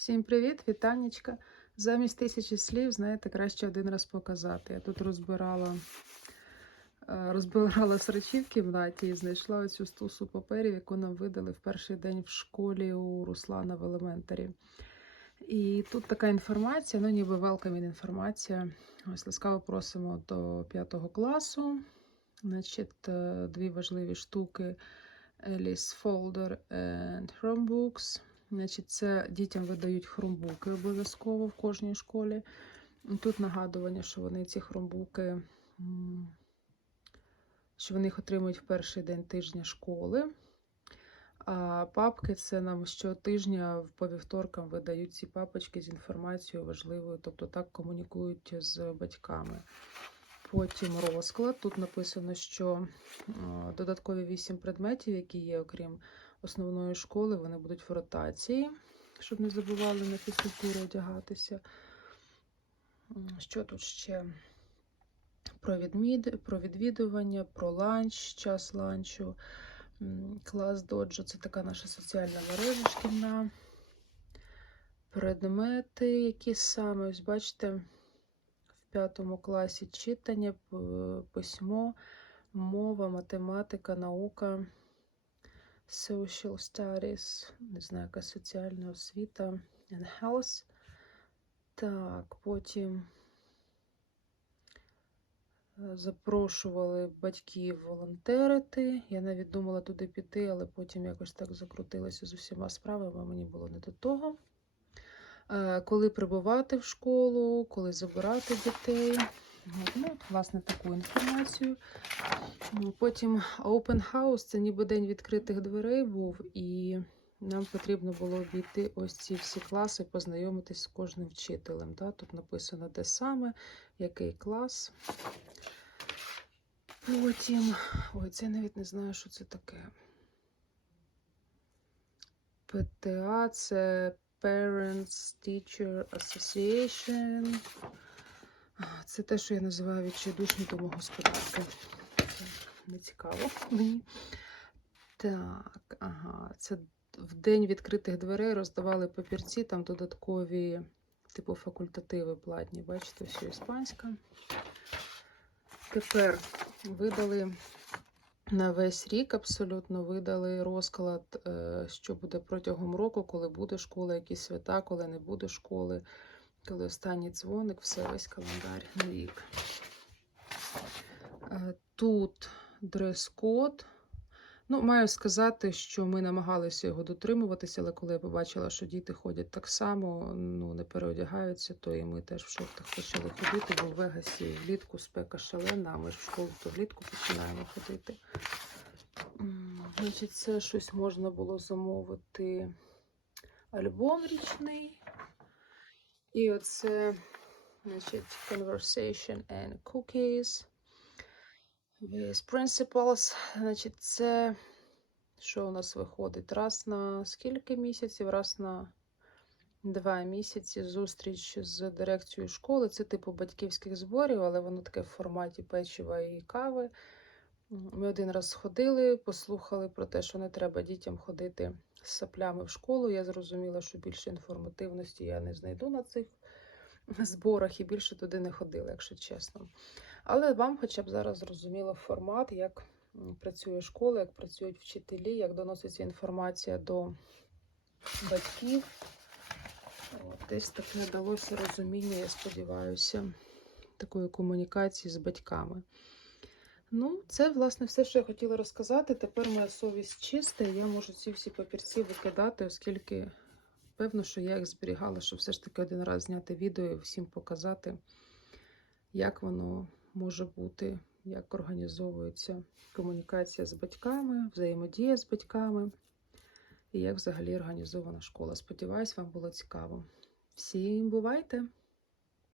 Всім привіт, вітанечка. Замість тисячі слів, знаєте, краще один раз показати. Я тут розбирала, е, розбирала срачі в кімнаті і знайшла оцю стусу паперів, яку нам видали в перший день в школі у Руслана в елементарі. І тут така інформація, ну ніби welcome інформація. Ось ласкаво просимо до п'ятого класу. Значить, е, дві важливі штуки. Alice Folder and Chromebooks. Значить, це дітям видають хромбуки обов'язково в кожній школі. Тут нагадування, що вони ці хромбуки, що вони їх отримують в перший день тижня школи. А папки це нам щотижня по вівторкам видають ці папочки з інформацією важливою, тобто так комунікують з батьками. Потім розклад. Тут написано, що додаткові вісім предметів, які є, окрім основної школи, вони будуть в ротації, щоб не забували на фізкультуру одягатися. Що тут ще? Про, відмід... про відвідування, про ланч, час ланчу, клас доджо це така наша соціальна мережа шкільна. Предмети, які саме, ось бачите, в п'ятому класі читання, письмо, мова, математика, наука. Social Studies, не знаю, яка соціальна освіта, and health. Так, потім е, запрошували батьків волонтерити. Я навіть думала туди піти, але потім якось так закрутилася з усіма справами, мені було не до того. Е, Коли прибувати в школу, коли забирати дітей. Ну, от, власне, таку інформацію. Ну, Потім Open House це ніби день відкритих дверей був, і нам потрібно було обійти ось ці всі класи, познайомитись з кожним вчителем. Да? Тут написано, де саме, який клас. Потім, ой, це я навіть не знаю, що це таке. ПТА це Parents Teacher Association. Це те, що я називаю відчайдушні домогосподарки. Не цікаво мені. Так, ага, це в день відкритих дверей роздавали папірці, там додаткові, типу, факультативи платні. Бачите, все іспанська. Тепер видали на весь рік абсолютно видали розклад, е, що буде протягом року, коли буде школа, які свята, коли не буде школи, коли останній дзвоник, все весь календар на рік. Е, Тут дрес-код. Ну, маю сказати, що ми намагалися його дотримуватися, але коли я побачила, що діти ходять так само, ну не переодягаються, то і ми теж в шортах почали ходити, бо в Вегасі влітку спека шалена, а ми ж в школу то влітку починаємо ходити. Значить, це щось можна було замовити альбом річний. І оце, значить, Conversation and Cookies with Principals. Значить, це що у нас виходить? Раз на скільки місяців? Раз на два місяці зустріч з дирекцією школи. Це типу батьківських зборів, але воно таке в форматі печива і кави. Ми один раз сходили, послухали про те, що не треба дітям ходити з саплями в школу. Я зрозуміла, що більше інформативності я не знайду на цих зборах і більше туди не ходила, якщо чесно. Але вам хоча б зараз зрозуміло формат, як працює школа, як працюють вчителі, як доноситься інформація до батьків. Десь таке далося розуміння, я сподіваюся, такої комунікації з батьками. Ну, це, власне, все, що я хотіла розказати. Тепер моя совість чиста, я можу ці всі папірці викидати, оскільки певно, що я їх зберігала, щоб все ж таки один раз зняти відео і всім показати, як воно може бути, як організовується комунікація з батьками, взаємодія з батьками, і як взагалі організована школа. Сподіваюсь, вам було цікаво. Всім бувайте!